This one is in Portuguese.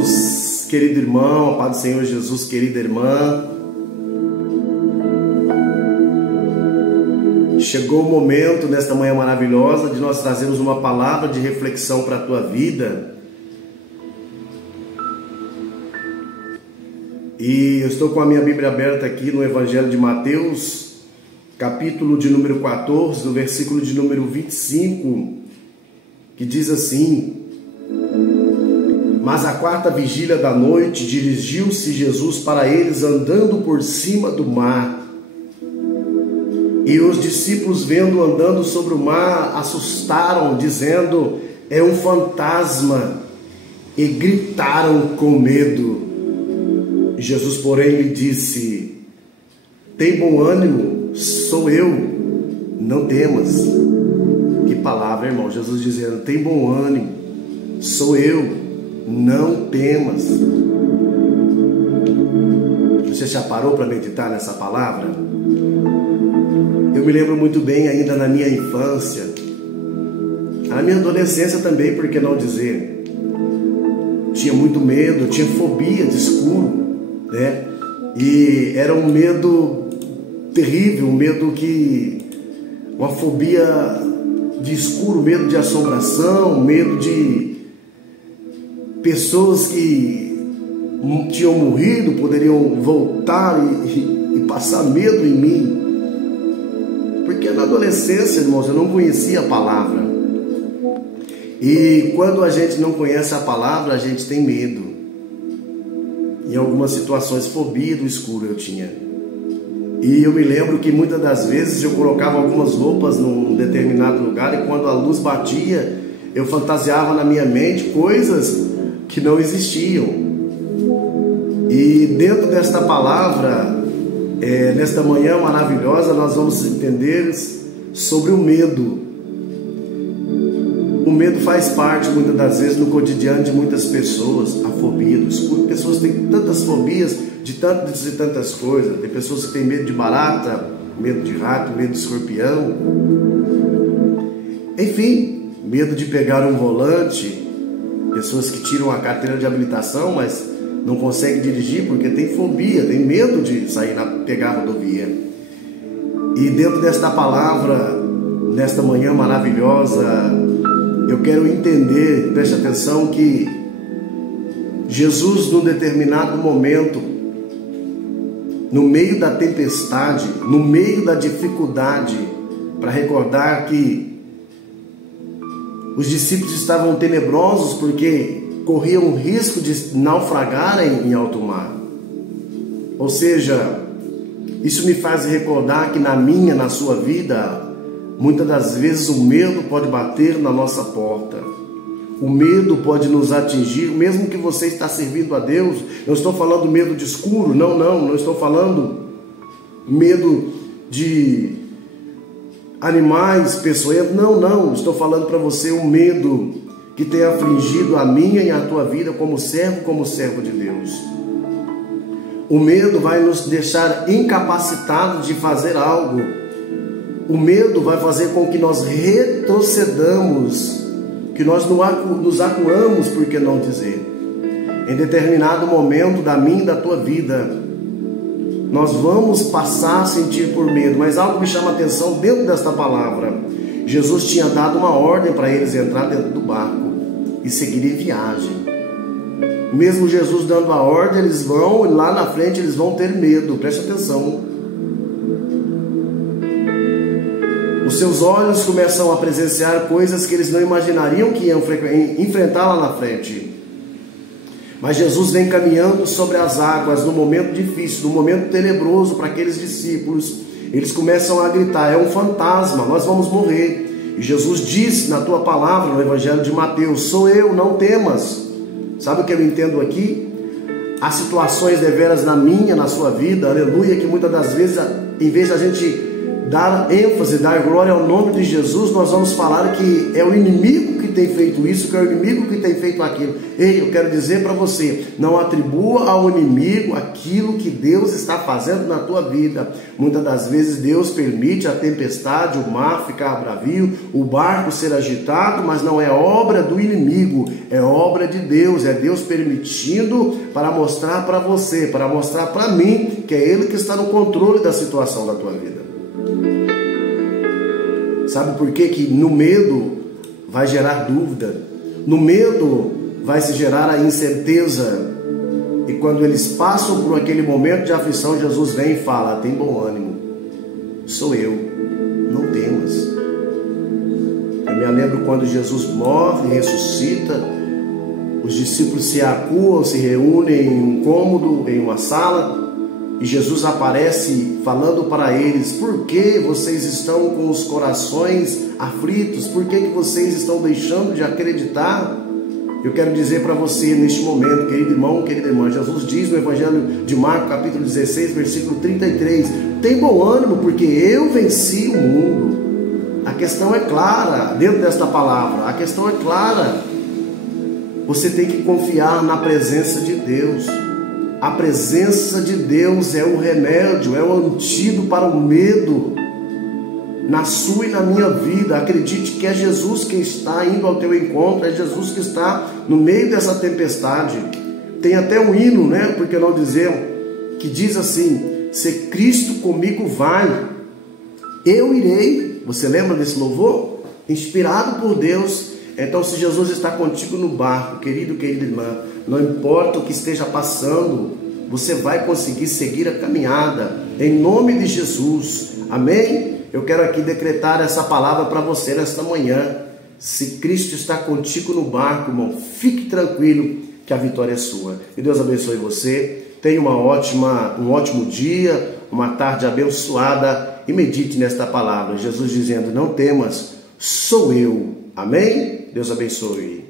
Deus, querido irmão, a paz do Senhor Jesus, querida irmã. Chegou o momento, nesta manhã maravilhosa, de nós trazermos uma palavra de reflexão para a tua vida. E eu estou com a minha Bíblia aberta aqui no Evangelho de Mateus, capítulo de número 14, no versículo de número 25, que diz assim: Mas à quarta vigília da noite dirigiu-se Jesus para eles andando por cima do mar. E os discípulos, vendo andando sobre o mar, assustaram, dizendo: é um fantasma, e gritaram com medo. Jesus, porém, lhe disse: tem bom ânimo, sou eu, não temas. Que palavra, irmão, Jesus dizendo: tem bom ânimo, sou eu, não temas. Você já parou para meditar nessa palavra? Eu me lembro muito bem ainda na minha infância, na minha adolescência também, por que não dizer? Tinha muito medo, tinha fobia de escuro, né? E era um medo terrível, um medo uma fobia de escuro, medo de assombração, medo de pessoas que tinham morrido, poderiam voltar e passar medo em mim. Porque na adolescência, irmãos, eu não conhecia a palavra. E quando a gente não conhece a palavra, a gente tem medo. Em algumas situações, fobia do escuro eu tinha. E eu me lembro que muitas das vezes eu colocava algumas roupas num determinado lugar e quando a luz batia, eu fantasiava na minha mente coisas que não existiam. E dentro desta palavra, nesta manhã maravilhosa, nós vamos entender sobre o medo. O medo faz parte, muitas das vezes, no cotidiano de muitas pessoas. A fobia do escuro. Pessoas têm tantas fobias de tantas e tantas coisas. Tem pessoas que têm medo de barata, medo de rato, medo de escorpião. Enfim, medo de pegar um volante. Pessoas que tiram a carteira de habilitação, mas não conseguem dirigir porque tem fobia, tem medo de sair pegar a rodovia. E dentro desta palavra, nesta manhã maravilhosa, eu quero entender, preste atenção, que Jesus, num determinado momento, no meio da tempestade, no meio da dificuldade, para recordar que os discípulos estavam tenebrosos porque corriam o risco de naufragarem em alto mar. Ou seja, isso me faz recordar que na sua vida, muitas das vezes o medo pode bater na nossa porta. O medo pode nos atingir, mesmo que você está servindo a Deus. Não estou falando medo de escuro, não estou falando medo de animais peçonhentos, não, estou falando para você um medo que tem afligido a minha e a tua vida como servo de Deus. O medo vai nos deixar incapacitados de fazer algo. O medo vai fazer com que nós retrocedamos, que nós nos acuamos, por que não dizer? Em determinado momento da minha e da tua vida, nós vamos passar a sentir por medo, mas algo me chama a atenção dentro desta palavra. Jesus tinha dado uma ordem para eles entrar dentro do barco e seguir em viagem. Mesmo Jesus dando a ordem, eles vão, e lá na frente eles vão ter medo. Preste atenção. Os seus olhos começam a presenciar coisas que eles não imaginariam que iam enfrentar lá na frente. Mas Jesus vem caminhando sobre as águas no momento difícil, no momento tenebroso para aqueles discípulos. Eles começam a gritar: é um fantasma, nós vamos morrer. E Jesus disse na tua palavra, no Evangelho de Mateus: sou eu, não temas. Sabe o que eu entendo aqui? Há situações deveras na minha, na sua vida, aleluia, que muitas das vezes, em vez de a gente dar ênfase, dar glória ao nome de Jesus, nós vamos falar que é o inimigo que que tem feito isso, que é o inimigo que tem feito aquilo. Ei, eu quero dizer para você, não atribua ao inimigo aquilo que Deus está fazendo na tua vida. Muitas das vezes Deus permite a tempestade, o mar ficar bravio, o barco ser agitado, mas não é obra do inimigo, é obra de Deus. É Deus permitindo para mostrar para você, para mostrar para mim, que é Ele que está no controle da situação da tua vida. Sabe por quê? Que no medo vai gerar dúvida, no medo vai se gerar a incerteza, e quando eles passam por aquele momento de aflição, Jesus vem e fala: tem bom ânimo, sou eu, não temas. Eu me lembro quando Jesus morre e ressuscita, os discípulos se acuam, se reúnem em um cômodo, em uma sala, e Jesus aparece falando para eles: por que vocês estão com os corações aflitos? Por que vocês estão deixando de acreditar? Eu quero dizer para você neste momento, querido irmão, querida irmã, Jesus diz no Evangelho de Marcos, capítulo 16, versículo 33, tem bom ânimo, porque eu venci o mundo. A questão é clara, dentro desta palavra, a questão é clara. Você tem que confiar na presença de Deus. A presença de Deus é o remédio, é o antídoto para o medo na sua e na minha vida. Acredite que é Jesus quem está indo ao teu encontro, é Jesus que está no meio dessa tempestade. Tem até um hino, né? Por que não dizer, que diz assim: se Cristo comigo vai, eu irei. Você lembra desse louvor? Inspirado por Deus. Então, se Jesus está contigo no barco, querido, querida irmã, não importa o que esteja passando, você vai conseguir seguir a caminhada, em nome de Jesus, amém? Eu quero aqui decretar essa palavra para você nesta manhã. Se Cristo está contigo no barco, irmão, fique tranquilo que a vitória é sua. E Deus abençoe você, tenha um ótimo dia, uma tarde abençoada, e medite nesta palavra, Jesus dizendo: não temas, sou eu, amém? Deus abençoe.